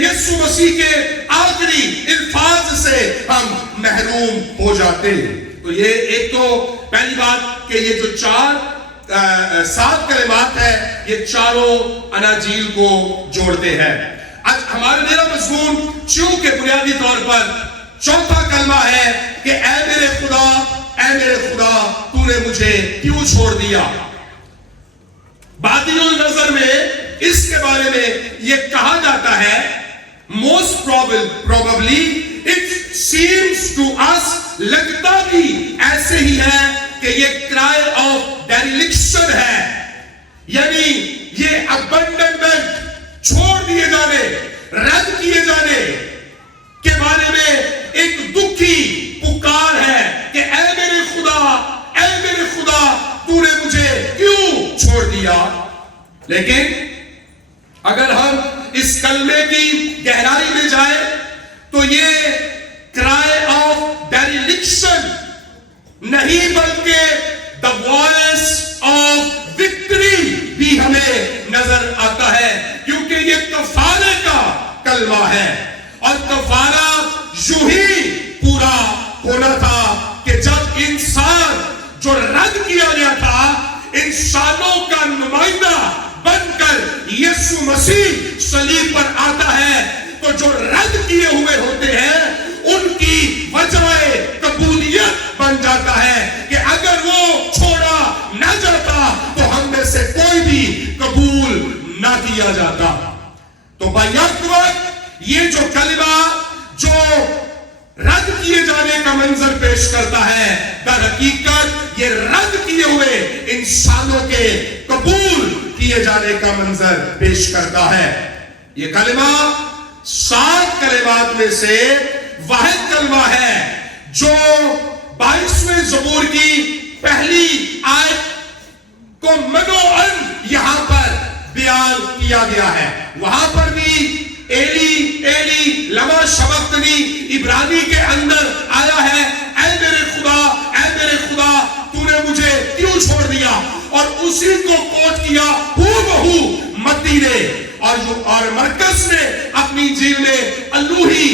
یسوع مسیح کے آخری الفاظ سے ہم محروم ہو جاتے ہیں. تو یہ ایک تو پہلی بات کہ یہ جو 7 کلمات ہے یہ چاروں اناجیل کو جوڑتے ہیں. آج ہمارا میرا مضمون چونکہ بنیادی طور پر چوتھا کلمہ ہے کہ اے میرے خدا تو نے مجھے کیوں چھوڑ دیا. باطن النظر میں اس کے بارے میں یہ کہا جاتا ہے most probably it seems to us لگتا بھی ایسے ہی ہے کہ یہ cry of dereliction ہے, یعنی یہ abandonment, چھوڑ دیے جانے, رد کیے جانے کے بارے میں ایک دکھی پکار ہے کہ اے میرے خدا تو نے مجھے کیوں چھوڑ دیا. لیکن اگر ہم اس کلمے کی گہرائی میں جائیں تو یہ cry of dereliction نہیں بلکہ the voice of victory بھی ہمیں نظر آتا ہے, کیونکہ یہ کفارے کا کلمہ ہے اور کفارہ یوں ہی پورا ہونا تھا کہ جب انسان جو رد کیا گیا تھا انسانوں کا نمائندہ بن کر یسوع مسیح صلیب پر آتا ہے تو جو رد کیے ہوئے ہوتے ہیں ان کی وجہ قبولیت بن جاتا ہے کہ اگر وہ چھوڑا نہ جاتا تو ہم میں سے کوئی بھی قبول نہ کیا جاتا. تو بیک وقت یہ جو کلمہ جو رد کیے جانے کا منظر پیش کرتا ہے در حقیقت یہ رد کیے ہوئے انسانوں کے قبول کیے جانے کا منظر پیش کرتا ہے. یہ کلمہ 7 کلمات میں سے واحد کلمہ ہے جو 22ویں زبور کی پہلی آیت کو منوعن یہاں پر بیان کیا گیا ہے. وہاں پر بھی ایلی ایلی لما شبقتنی عبرانی کے اندر آیا ہے اے میرے خدا تو نے مجھے کیوں چھوڑ دیا, اور اسی کو کوٹ کیا بہو متی نے اور مرکز نے اپنی انجیل میں الوہی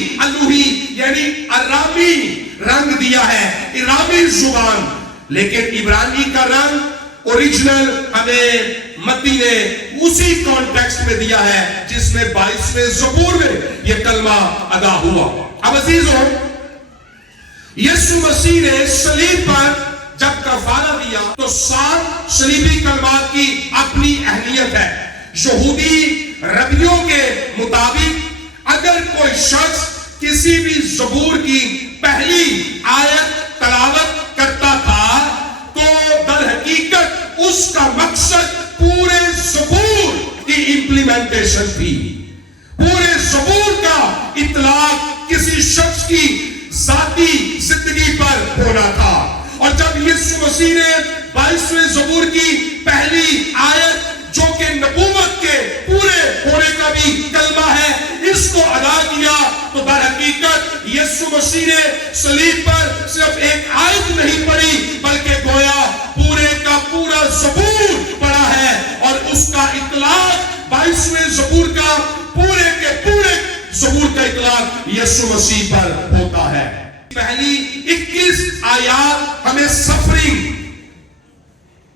یعنی ارامی رنگ دیا ہے, ارامی زبان, لیکن عبرانی کا رنگ اوریجنل ہمیں متی نے اسی کانٹیکسٹ میں دیا ہے جس میں 22ویں زبور میں یہ کلمہ ادا ہوا. اب عزیزوں, یسوع مسیح نے صلیب پر جب کفارہ دیا تو 7 صلیبی کلمات کی اپنی اہمیت ہے. یہودی ربیوں کے مطابق اگر کوئی شخص کسی بھی زبور کی پہلی آیت تلاوت کرتا تھا تو در حقیقت اس کا مقصد پورے زبور کی امپلیمنٹیشن تھی. پورے زبور کا اطلاق کسی شخص کی ذاتی زندگی پر ہونا تھا. اور جب یسوع مسیح نے 22ویں زبور کی پہلی آیت جو کہ نبوت کے پورے ہونے کا بھی کلمہ ہے اس کو ادا کیا تو در حقیقت یسوع مسیح نے صلیب پر صرف ایک آیت نہیں پڑھی بلکہ گویا پورے کا پورا زبور پڑھا ہے, اور اس کا اطلاق 22ویں زبور کا پورے کے پورے زبور کا اطلاق یسوع مسیح پر ہوتا ہے. پہلی 21 آیات ہمیں سفرنگ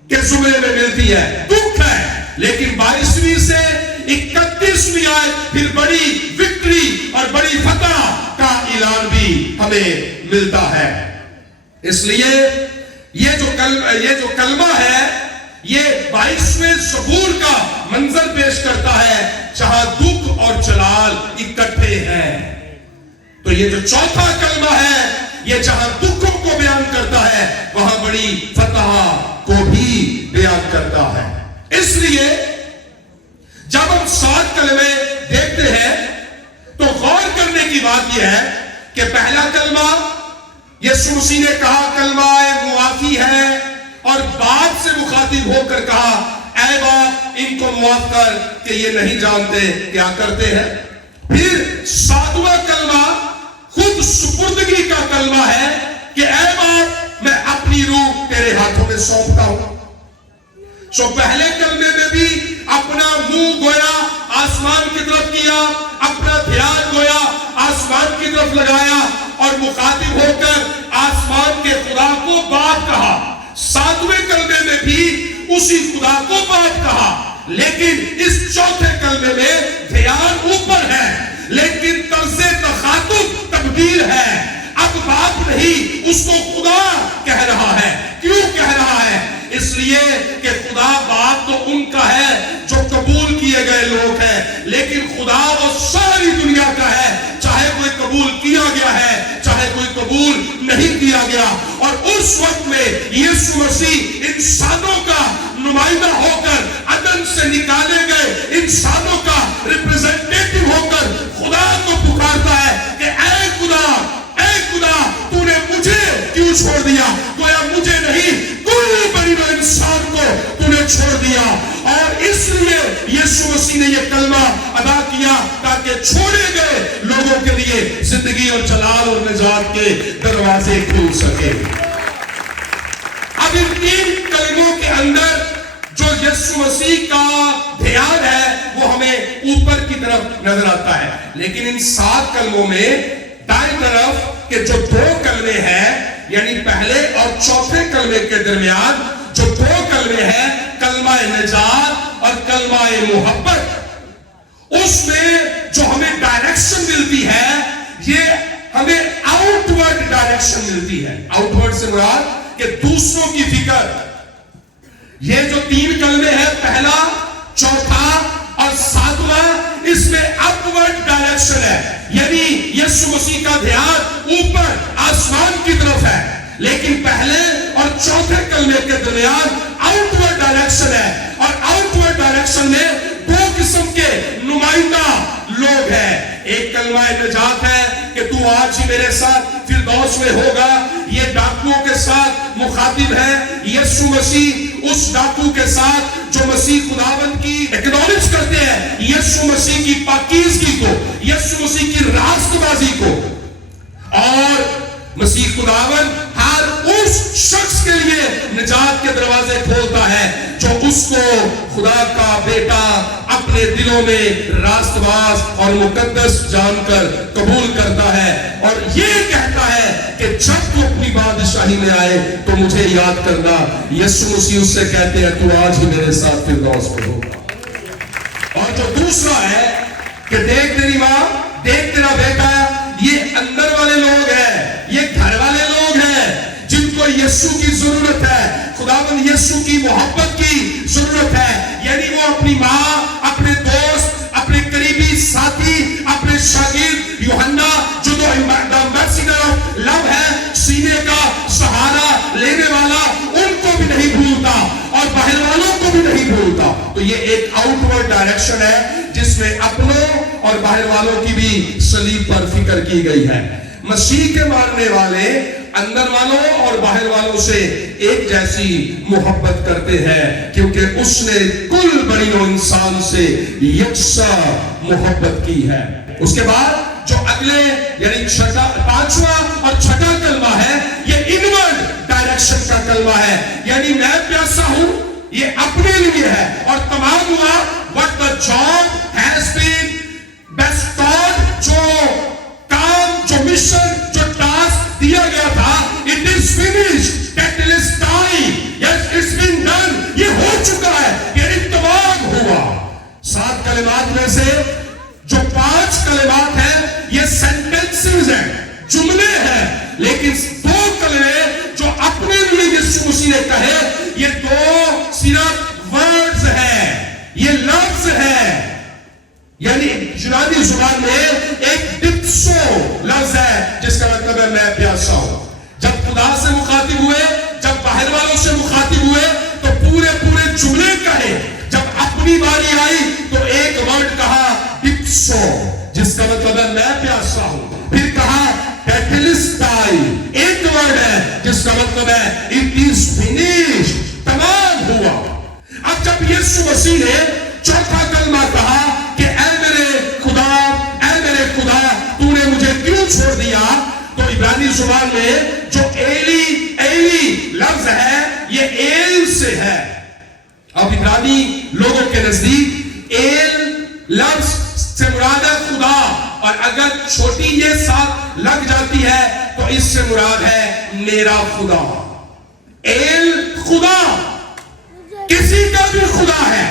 کے زمرے میں ملتی ہے, دکھ ہے, لیکن 22ویں سے 31ویں آیت پھر بڑی وکٹری اور بڑی فتح کا اعلان بھی ہمیں ملتا ہے. اس لیے یہ جو کلمہ ہے یہ 22ویں زبور کا منظر پیش کرتا ہے جہاں دکھ اور جلال اکٹھے ہیں. تو یہ جو چوتھا کلمہ ہے یہ جہاں دکھوں کو بیان کرتا ہے وہاں بڑی فتح کو بھی بیان کرتا ہے. اس لیے جب ہم 7 کلمے دیکھتے ہیں تو غور کرنے کی بات یہ ہے کہ پہلا کلمہ یسوع مسیح نے کہا کلمہ معافی ہے, اور باپ سے مخاطب ہو کر کہا اے باپ ان کو معاف کر کہ یہ نہیں جانتے کیا کرتے ہیں. پھر 7واں کلمہ خود سپردگی کا کلمہ ہے کہ اے باپ میں اپنی روح تیرے ہاتھوں میں سونپتا ہوں. پہلے کلمے میں بھی اپنا منہ گویا آسمان کی طرف کیا, اپنا دھیان گویا آسمان کی طرف لگایا اور مخاطب ہو کر آسمان کے خدا کو باپ کہا. 7ویں کلمے میں بھی اسی خدا کو باپ کہا, لیکن اس چوتھے کلمے میں دھیان اوپر ہے لیکن طرز تخاطب تبدیل ہے. اب باپ نہیں, اس کو خدا کہہ رہا ہے. کیوں کہہ رہا ہے؟ اس لیے کہ خدا باپ تو ان کا ہے جو قبول کیے گئے لوگ ہیں, لیکن خدا وہ ساری دنیا کا ہے, چاہے کوئی قبول کیا گیا ہے چاہے کوئی قبول نہیں کیا گیا. اور اس وقت میں یسوع مسیح انسانوں کا نمائندہ ہو کر, عدن سے نکالے گئے انسانوں کا ریپریزنٹیٹو ہو کر خدا کو پکارتا ہے کہ اے خدا تو نے مجھے کیوں چھوڑ دیا؟ گویا مجھے نہیں, کوئی بڑی نو انسان کو تو نے چھوڑ دیا. اور اس لیے یسوع مسیح نے یہ کلمہ ادا کیا تاکہ چھوڑے گئے لوگوں کے لیے زندگی اور جلال اور نجات کے دروازے کھل سکے. اب ان 3 کلموں کے اندر جو یسوع مسیح کا دھیان ہے وہ ہمیں اوپر کی طرف نظر آتا ہے, لیکن ان 7 کلموں میں دائیں طرف کہ جو 2 کلمے ہیں, یعنی پہلے اور چوتھے کلمے کے درمیان جو 2 کلمے ہیں, کلمہ نجات اور کلمہ محبت, اس میں جو ہمیں ڈائریکشن ملتی ہے یہ ہمیں آؤٹ ورڈ ڈائریکشن ملتی ہے. آؤٹ ورڈ سے مراد کہ دوسروں کی فکر. یہ جو 3 کلمے ہیں, پہلا, چوتھا اور 7واں, اس میں اپورڈ ڈائریکشن ہے, یعنی یسوع مسیح کا دھیان اوپر آسمان کی طرف ہے, لیکن پہلے اور چوتھے کلمے کے درمیان آؤٹ ورڈ ڈائریکشن ہے. اور آؤٹ ورڈ ڈائریکشن میں 2 قسم کے نمائندہ لوگ ہیں. ایک کلمہ نجات ہے کہ تو آج ہی میرے ساتھ فردوس میں ہوگا, یہ ڈاکوؤں کے ساتھ مخاطب ہے. یسوع مسیح اس ڈاکو کے ساتھ جو مسیح خداوند کی ایکنالج کرتے ہیں, یسوع مسیح کی پاکیزگی کو, یسوع مسیح کی راست بازی کو, اور مسیح خداوند ہر اس شخص کے لیے نجات کے دروازے کھولتا ہے جو اس کو خدا کا بیٹا اپنے دلوں میں راست باز اور مقدس جان کر قبول کرتا ہے, اور یہ کہتا ہے کہ جب تو اپنی بادشاہی میں آئے تو مجھے یاد کرنا. یسوع مسیح اس سے کہتے ہیں تو آج ہی میرے ساتھ فردوس میں ہوگا. اور جو دوسرا ہے کہ دیکھ تیری ماں, دیکھ تیرا بیٹا, یہ اندر والے لوگ ہیں, یہ گھر والے لوگ ہیں جن کو یسوع کی ضرورت ہے, خداوند یسوع کی محبت کی ضرورت ہے. یعنی وہ اپنی ماں, اپنے دوست, اپنے قریبی ساتھی, اپنے شاگرد یوحنا جو تو ایمبیسیڈر آف لو ہے, سینے کا سہارا لینے والا, ان کو بھی نہیں بھولتا اور باہر والوں کو بھی نہیں بھولتا. تو یہ ایک آؤٹ ورڈ ڈائریکشن ہے جس میں اپنوں اور باہر والوں کی بھی صلیب پر فکر کی گئی ہے. مسیح کے ماننے والے اندر والوں اور باہر والوں سے ایک جیسی محبت کرتے ہیں کیونکہ اس نے کل بنی نوع انسان سے یکساں محبت کی ہے. اس کے بعد جو اگلے یعنی 5واں اور 6واں کلمہ ہے, یہ انورڈ ڈائریکشن کا کلمہ ہے, یعنی میں پیاسا ہوں, یہ اپنے لیے ہے, اور تمام ہوا what the job has been bestowed, جو کام, جو مشن, جو ٹاسک دیا گیا تھا, it is finished, tetelestai, yes it's been done, یہ ہو چکا ہے, یہ تمام ہوا. 7 کلمات میں سے جو 5 کلمات ہیں یہ سینٹنسز ہیں, جملے ہیں, لیکن 2 کلمے جو اپنے لیے یسوع مسیح نے کہے, یہ 2 صرف ورڈز ہیں, یہ لفظ ہے. یعنی یونانی زبان میں ایک ڈپسو لفظ ہے جس کا مطلب ہے میں پیاسا ہوں. جب خدا سے مخاطب ہوئے, جب باہر والوں سے مخاطب ہوئے تو پورے جملے کہے. جب اپنی باری آئی تو ایک ورڈ کہا ڈپسو, جس کا مطلب ہے میں پیاسا ہوں. پھر کہا ٹیٹلسٹائی, ایک ورڈ ہے جس کا مطلب ہے it is finished, تمام ہوا. اب جب یسوع مسیح نے چوتھا کلمہ کہا کہ اے میرے خدا تو نے مجھے کیوں چھوڑ دیا, تو عبرانی زبان میں جو ایلی لفظ ہے یہ ایل سے ہے. اب عبرانی لوگوں کے نزدیک ایل لفظ سے مراد ہے خدا، اور اگر چھوٹی یہ ساتھ لگ جاتی ہے تو اس سے مراد ہے میرا خدا. ایل خدا، کسی کا بھی خدا ہے،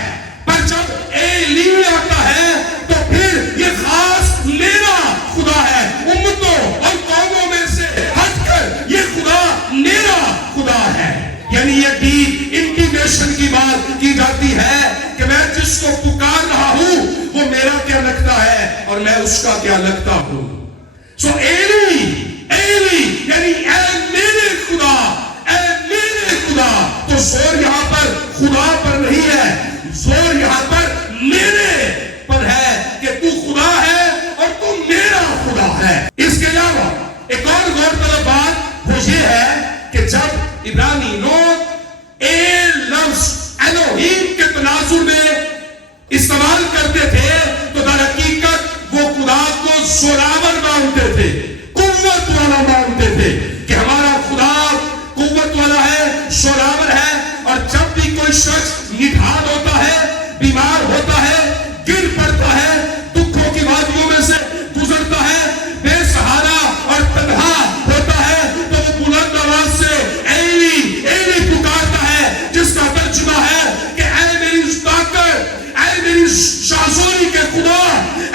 پر جب ایلی آتا ہے تو پھر یہ خاص میرا خدا ہے. امتوں اور قوموں میں سے ہٹ کر یہ خدا میرا خدا ہے. یعنی یہ ڈیپ انٹیمیشن کی بات کی جاتی ہے کہ میں جس کو پکار رہا ہوں وہ میرا کیا لگتا ہے اور میں اس کا کیا لگتا ہوں. سو ایلی یعنی اے میرے خدا، اے میرے خدا. تو زور یہاں پر خدا پر نہیں ہے، زور یہاں پر میرے پر ہے کہ تو خدا ہے اور تو میرا خدا ہے. اس کے علاوہ ایک اور غور طلب بات وہ یہ ہے کہ جب عبرانی لوگ اے لفظ الوہیم کے تناظر میں استعمال کرتے تھے تو در حقیقت وہ خدا کو زوراور مانتے تھے، قوت والا مانتے تھے کہ ہمارا خدا قوت والا ہے، زوراور ہے. اور جب بھی کوئی شخص نڈھال ہوتا ہے، بیمار ہوتا ہے، گر پڑتا ہے، دکھوں کی وادیوں میں سے گزرتا ہے، بے سہارا اور تنہا ہوتا ہے، تو وہ بلند آواز سے ایلی ایلی پکارتا ہے، جس کا ترجمہ ہے کہ اے میری طاقت، اے میری شاذوری کے خدا،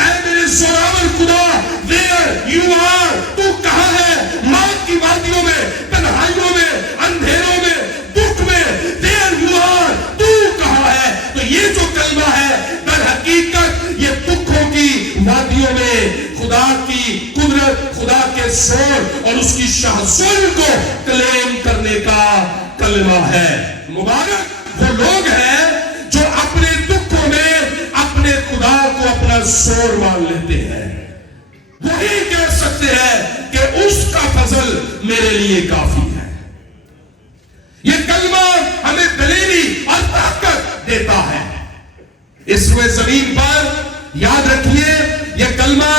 اے میرے زوراور خدا، where you are، تو کہاں ہے؟ موت کی وادیوں میں، تنہائیوں میں، اندھیروں میں، دکھ میں، where you are، تو کہاں ہے؟ تو یہ جو کلمہ ہے در حقیقت یہ دکھوں کی وادیوں میں خدا کی قدرت، خدا کے زور اور اس کی شاذوری کو کلیم کرنے کا کلمہ ہے. مبارک وہ لوگ ہیں جو اپنے دکھوں میں اپنے خدا کو اپنا زور مان لیتے ہیں. وہی کہہ سکتے ہیں کہ اس کا فضل میرے لیے کافی ہے. یہ کلمہ ہمیں دلیری اور طاقت دیتا ہے. اس روئے زمین پر یاد رکھیے یہ کلمہ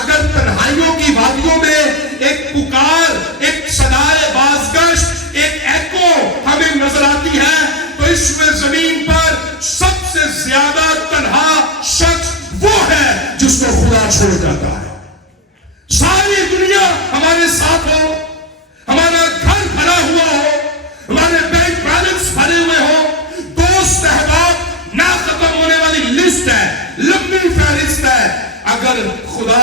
اگر تنہائیوں کی وادیوں میں ایک پکار، ایک صدائے بازگشت، ایک ایکو ہمیں نظر آتی ہے تو اس روئے زمین پر سب سے زیادہ تنہا شخص وہ ہے جس کو خدا چھوڑ جاتا ہے. ساری دنیا ہمارے ساتھ ہو، ہمارا گھر بھرا ہوا ہو، ہمارے بینک بیلنس بھرے ہوئے ہو، دوست احباب نہ ختم ہونے والی لسٹ ہے، لمبی فہرست ہے، اگر خدا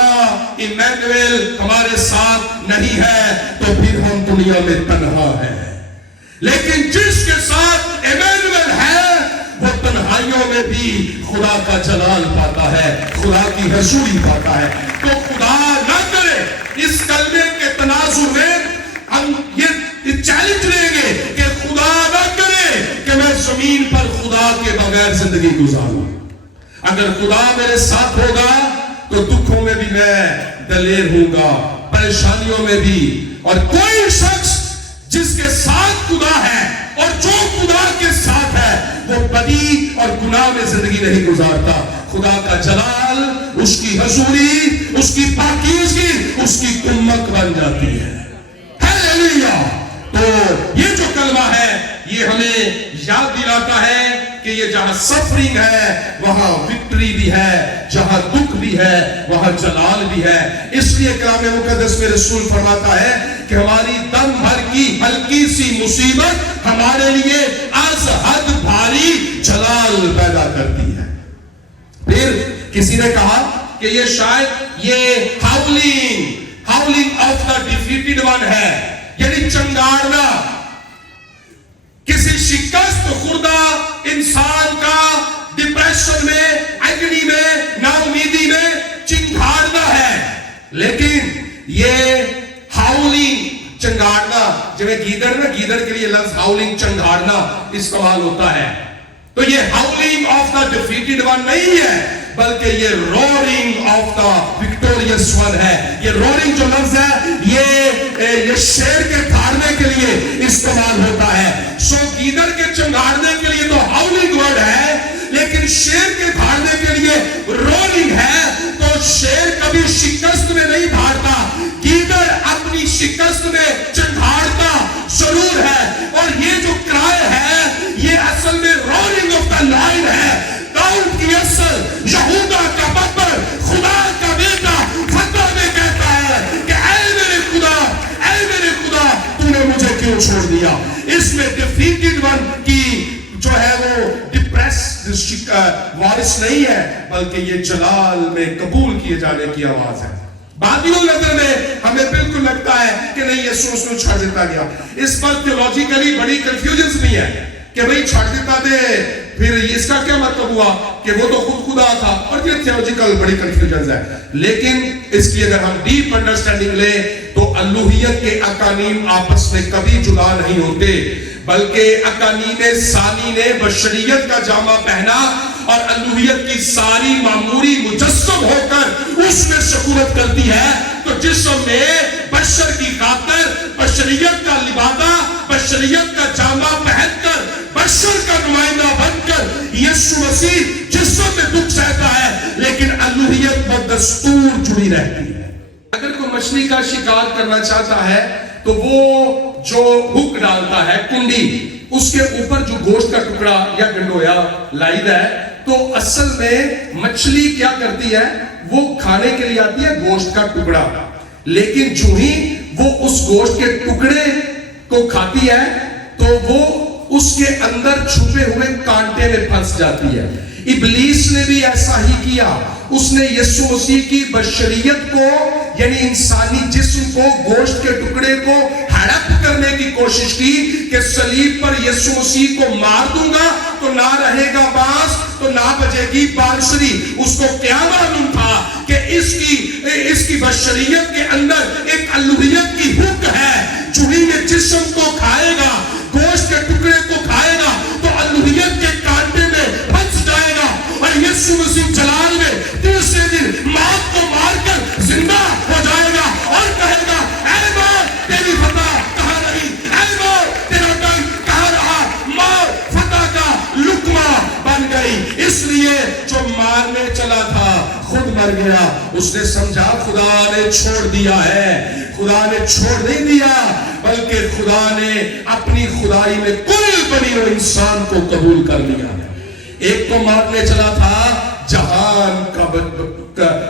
ایمینویل ہمارے ساتھ نہیں ہے تو پھر ہم دنیا میں تنہا ہیں. لیکن جس کے ساتھ ایمینویل ہے وہ تنہائیوں میں بھی خدا کا جلال پاتا ہے، خدا کی حضوری پاتا ہے. تو خدا نہ کرے اس کلمے کے تناظر میں ہم یہ چیلنج لیں گے کہ خدا نہ کرے کہ میں زمین پر خدا کے بغیر زندگی گزاروں. اگر خدا میرے ساتھ ہوگا تو دکھوں میں بھی میں دلیر ہوں گا، پریشانیوں میں بھی. اور کوئی شخص جس کے ساتھ خدا ہے اور جو خدا کے ساتھ ہے وہ بدی اور گناہ میں زندگی نہیں گزارتا. خدا کا جلال، اس کی حضوری، اس کی پاکیزگی اس کی کمک بن جاتی ہے. ہیلیلویا. تو یہ جو کلمہ ہے یہ ہمیں یاد دلاتا ہے کہ یہ جہاں سفرنگ ہے وہاں وکٹری بھی ہے، جہاں دکھ بھی ہے وہاں جلال بھی ہے. اس لیے کلام مقدس میں رسول فرماتا ہے کہ ہماری دم بھر کی ہلکی سی مصیبت ہمارے لیے از حد بھاری جلال پیدا کرتی ہے. پھر کسی نے کہا کہ یہ شاید یہ ہاؤلنگ آف دا ڈیفیٹڈ ون ہے، یعنی چنگاڑنا، کسی شکست خوردہ انسان کا ڈپریشن میں، ایگنی میں، نا امیدی میں چنگاڑنا ہے. لیکن یہ ہاؤلنگ چنگاڑنا، جب گیدڑ نا، گیدڑ کے لیے لفظ ہاؤلنگ چنگاڑنا استعمال ہوتا ہے، تو یہ ہاؤلنگ آف دا ڈیفیٹڈ ون نہیں ہے بلکہ یہ roaring of the victorious one ہے. یہ رورنگ جو لفظ ہے یہ شیر کے دھاڑنے کے لیے استعمال ہوتا ہے. سو گیدڑ کے چنگاڑنے کے لیے تو ہاؤلنگ ورڈ ہے، لیکن شیر کے دھاڑنے کے لیے رورنگ ہے. تو شیر کبھی شکست میں نہیں دھاڑتا، گیدڑ اپنی شکست میں چنگاڑتا ضرور ہے. اور یہ جو کرائے ہے یہ اصل میں رورنگ آف دا لائن ہے. داؤد کی اصل یہودا کا دیا. اس میں ڈیفیٹڈ ون کی جو ہے وہ ڈپریس وائس نہیں ہے, بلکہ یہ جلال میں قبول کیے جانے کی آواز ہے. بعضیوں نظر میں ہمیں بالکل لگتا ہے کہ نہیں یسوع مسیح چھوڑ دیتا گیا. اس پر تھیولوجیکلی بڑی کنفیوژنز بھی ہے کہ بھئی چھوڑ دیتا دے, پھر اس کا کیا مطلب ہوا کہ وہ تو خود خدا تھا, اور یہ تھیولوجیکل بڑی کنفیوژنز ہے. لیکن اس کی اگر ہم ڈیپ انڈرسٹینڈنگ لیں تو الوہیت کے اقانیم آپس میں کبھی جدا نہیں ہوتے, بلکہ اقانیم ثانی نے بشریت کا جامہ پہنا اور الوہیت کی ساری معموری مجسم ہو کر اس میں شکوت کرتی ہے. تو جسم میں بشر کی خاطر بشریت کا لبادہ, بشریت کا جامہ پہن کر, بشر کا نمائندہ بن کر یسوع مسیح جسم میں دکھ سہتا ہے, لیکن الوہیت بدستور جڑی رہتی ہے. اگر کوئی مچھلی کا شکار کرنا چاہتا ہے تو وہ جو ہک ڈالتا ہے کنڈی, اس کے اوپر جو گوشت کا ٹکڑا یا گنڈویا لائد ہے, تو اصل میں مچھلی کیا کرتی ہے, وہ کھانے کے لیے آتی ہے گوشت کا ٹکڑا, لیکن جو ہی وہ اس گوشت کے ٹکڑے کو کھاتی ہے تو وہ اس کے اندر چھپے ہوئے کانٹے میں پھنس جاتی ہے. ابلیس نے بھی ایسا ہی کیا. اس نے یسوع مسیح کی بشریت کو یعنی انسانی جسم کو, گوشت کے ٹکڑے کو ہڑپ کرنے کی کوشش کی کہ صلیب پر یسوع مسیح کو مار دوں گا تو نہ رہے گا باس, تو نہ بجے گی بانسری. اس کو کیا معلوم تھا کہ اس کی بشریت کے اندر ایک الوہیت کی ہک ہے. جو ہی یہ جسم کو کھائے گا, گوشت کے ٹکڑے کو کھائے گا, تو الوہیت کے کانٹے میں پھنس جائے گا, اور یسوع مسیح جلال میں تیسرے دن موت کو مار کر زندہ ہو جائے گا اور کہے گا, اے موت تیری فتح کہاں رہی, اے موت تیرا ڈنگ کہاں رہا. موت فتح کا لقمہ بن گئی. اس لیے جو مارنے چلا تھا خود مر گیا. اس نے سمجھا خدا نے چھوڑ دیا ہے. خدا نے چھوڑ نہیں دیا, بلکہ خدا نے اپنی خدائی میں کل بنی ہوئی انسان کو قبول کر لیا ہے. ایک کو مارنے چلا تھا, جہان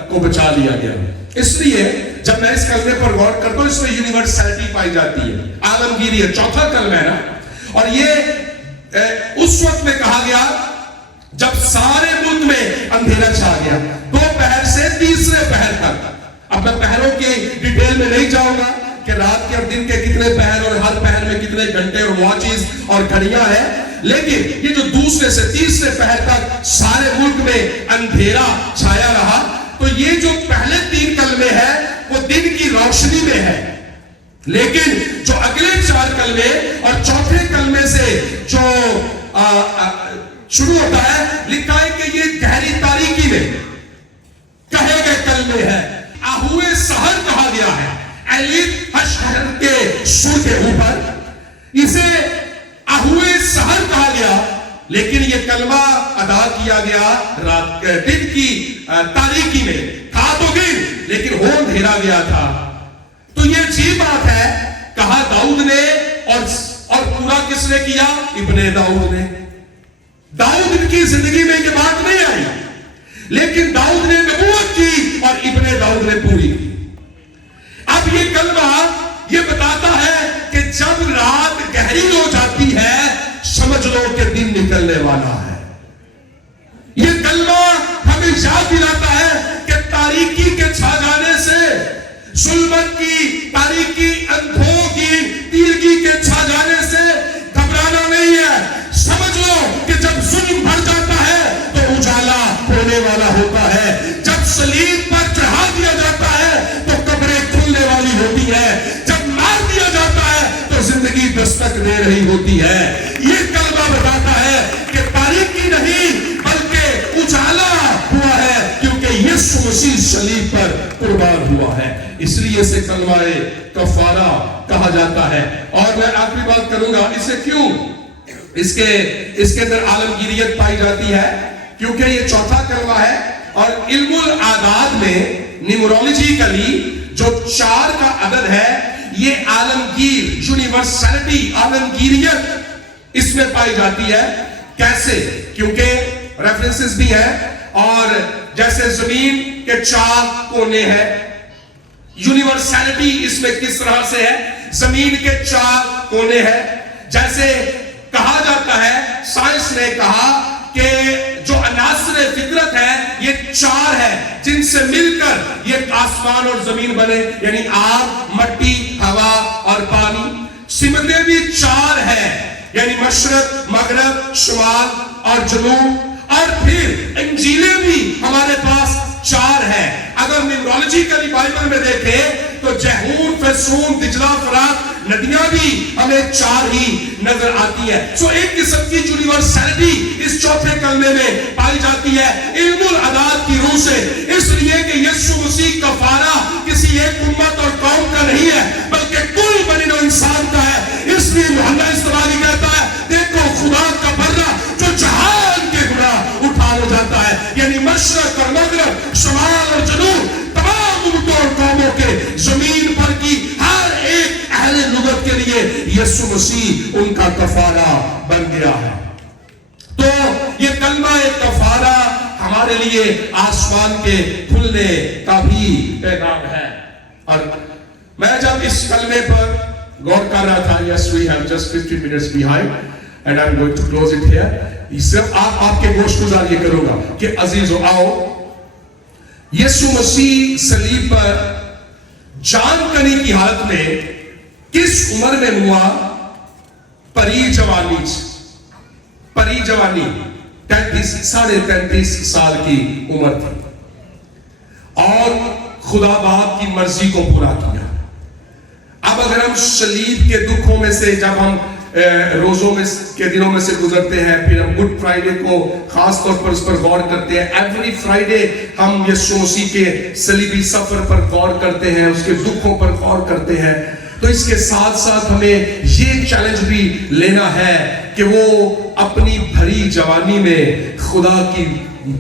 کو بچا لیا گیا. اس لیے جب میں اس کلمے پر غور کرتا ہوں, اس میں یونیورسلٹی پائی جاتی ہے, عالمگیری ہے. چوتھا کلمہ ہے نا, اور یہ اس وقت میں کہا گیا جب سارے ملک میں اندھیرا چھا گیا, 2 پہر سے تیسرے پہر تک. اب میں پہروں کی ڈیٹیل میں نہیں جاؤں گا کہ رات کے اور دن کے کتنے پہر اور ہر پہر میں کتنے گھنٹے اور واچز اور گھڑیاں ہیں, لیکن یہ جو دوسرے سے تیسرے پہر تک سارے ملک میں اندھیرا چھایا رہا, تو یہ جو پہلے 3 کلمے ہیں وہ دن کی روشنی میں ہے. لیکن جو اگلے 4 کلمے اور چوتھے کلمے سے جو شروع ہوتا ہے, لکھا ہے کہ یہ گہری تاریکی میں کہے گئے کلمے ہیں. آہوئے سحر کہا گیا ہے, ایلیف ہشہر کے سر کے اوپر اسے آہوئے سحر کہا گیا. لیکن یہ کلمہ ادا کیا گیا رات دن کی تاریکی میں. تھا تو دن لیکن ہو اندھیرا گیا تھا. تو یہ عجیب بات ہے, کہا داؤد نے, اور پورا کس نے کیا, ابن داؤد نے. داؤد ان کی زندگی میں یہ بات نہیں آئی, لیکن داؤد نے نبوت کی اور ابن داؤد نے پوری کی. اب یہ کلمہ یہ بتاتا ہے کہ جب رات گہری ہو جاتی ہے, سمجھ لو کہ دن نکلنے والا ہے. یہ کلمہ ہمیں یاد دلاتا ہے کہ تاریکی کے چھا جانے سے, ظلمت کی تاریکی, اندھوں کی تیرگی کے چھا جانے سے گھبرانا نہیں ہے. سمجھ لو کہ جب ظلم بڑھ جاتا ہے تو اجالا ہونے والا ہوتا ہے. جب صلیب پر چڑھا دیا جاتا ہے تو قبریں کھلنے والی ہوتی ہے. جب مار دیا جاتا ہے تو زندگی دستک دے رہی ہوتی ہے. یہ کلمہ بتاتا ہے کہ تاریکی نہیں بلکہ اجالا ہوا ہے, کیونکہ یسوع مسیح صلیب پر قربان ہوا ہے. اس لیے اسے کلمہ کفارہ کہا جاتا ہے. اور میں آخری بات کروں گا, اسے کیوں اس کے اندر عالمگیریت پائی جاتی ہے, کیونکہ یہ چوتھا کلمہ ہے. اور علم الاعداد میں نیمرولوجیکلی جو 4 کا عدد ہے, یہ عالمگیر, یونیورسلٹی, عالمگیریت اس میں پائی جاتی ہے. کیسے؟ کیونکہ ریفرنسز بھی ہیں, اور جیسے زمین کے 4 کونے ہیں, یونیورسلٹی اس میں کس طرح سے ہے, زمین کے 4 کونے ہیں, جیسے کہا جاتا ہے، سائنس نے کہا کہ جو عناصر فطرت ہے یہ 4 ہے جن سے مل کر یہ آسمان اور زمین بنے، یعنی آگ، مٹی، ہوا اور پانی۔ سمتیں بھی 4 ہے، یعنی مشرق، مغرب، شمال اور جنوب۔ اور پھر انجیلیں بھی ہمارے پاس 4 ہے۔ اگر نیورولوجیکلی بائبل میں دیکھیں تو جہون، فرسون، دجلہ، فرات ندیاں بھی ہمیں 4 ہی نظر آتی ہے۔ سو ایک قسم کی یونیورسلٹی اس چوتھے کلمے میں پائی جاتی ہے علم الاعداد کی روح سے، اس لیے کہ یسوع مسیح کفارہ کسی ایک امت اور قوم کا نہیں ہے بلکہ کل بنی نوع انسان کا ہے۔ اس لیے یوحنا استفانی کہتا ہے دیکھو خدا کا پردہ جو جہان کے گناہ اٹھا لے جاتا ہے، یعنی مشرق اور مغرب، شمال اور جنوب، تمام امتوں اور قوموں کے زمین پر کی ہر ایک اہل لغت کے لیے یسوع مسیح ان کا کفارہ بن گیا ہے۔ تو یہ کلمہ کفارہ ہمارے لیے آسمان کے کھلنے کا بھی پیغام ہے۔ اور میں جب اس کلمے پر غور کر رہا تھا، yes we have just 15 minutes behind and I'm going to close it here، صرف آپ کے گوش گزار یہ کروں گا کہ عزیزو آؤ، یسوع مسیح صلیب پر جان کنی کی حالت میں کس عمر میں ہوا؟ پری جوانی، 33 سال کی عمر تھی، اور خدا باپ کی مرضی کو پورا کیا۔ اب اگر ہم صلیب کے دکھوں میں سے جب ہم روزوں میں کے دنوں میں سے گزرتے ہیں، پھر ہم گڈ فرائیڈے کو خاص طور پر اس پر غور کرتے ہیں، ایوری فرائیڈے ہم یسوع مسیح کے صلیبی سفر پر غور کرتے ہیں، اس کے دکھوں پر غور کرتے ہیں، تو اس کے ساتھ ساتھ ہمیں یہ چیلنج بھی لینا ہے کہ وہ اپنی بھری جوانی میں خدا کی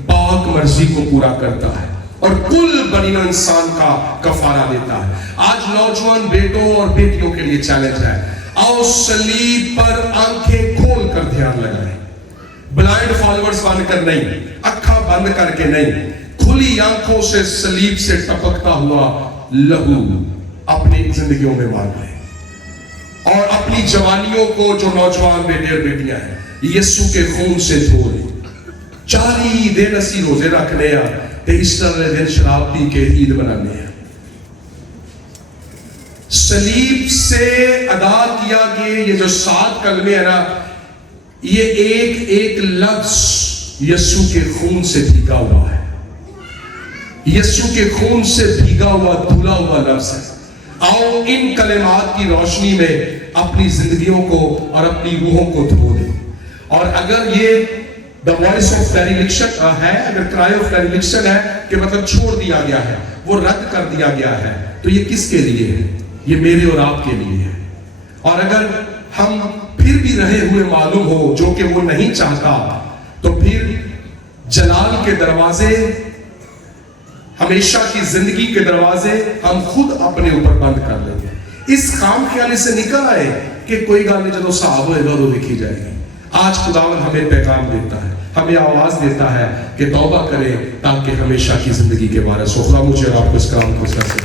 پاک مرضی کو پورا کرتا ہے اور کل بنی نوع انسان کا کفارہ دیتا ہے۔ آج نوجوان بیٹوں اور بیٹیوں کے لیے چیلنج ہے، آؤ صلیب پر آنکھیں کھول کر دھیان لگائیں، بلائنڈ فالوورز بن کر نہیں، اکھاں بند کر کے نہیں، کھلی آنکھوں سے صلیب سے ٹپکتا ہوا لہو اپنی زندگیوں میں مانگ لیں، اور اپنی جوانیوں کو جو نوجوان بیٹے اور بیٹیاں ہیں یسوع کے خون سے دھو لیں۔ 40 دن اسی روزے رکھنے ہیں تے ایسٹر دن شراب پی کے عید منانے ہیں۔ صلیب سے ادا کیا گئے یہ جو 7 کلمے ہیں نا، یہ ایک ایک لفظ یسوع کے خون سے بھیگا ہوا ہے، یسوع کے خون سے بھیگا ہوا دھلا ہوا لفظ ہے۔ آؤ ان کلمات کی روشنی میں اپنی زندگیوں کو اور اپنی روحوں کو دھو دیں، اور اگر یہ the voice of dereliction ہے، اگر cry of dereliction ہے کہ مطلب چھوڑ دیا گیا ہے، وہ رد کر دیا گیا ہے، تو یہ کس کے لیے ہے؟ یہ میرے اور آپ کے لیے ہے۔ اور اگر ہم پھر بھی رہے ہوئے معلوم ہو جو کہ وہ نہیں چاہتا، تو پھر جلال کے دروازے، ہمیشہ کی زندگی کے دروازے ہم خود اپنے اوپر بند کر لیں گے۔ اس خام خیالی سے نکل آئے کہ کوئی گل نہیں، جدو صاحب ہوئے گا وہ لکھی جائے گی۔ آج خداوند ہمیں پیغام دیتا ہے، ہمیں آواز دیتا ہے کہ توبہ کریں تاکہ ہمیشہ کی زندگی کے بارے۔ خدا مجھے اور آپ کو اس کام کو سر سے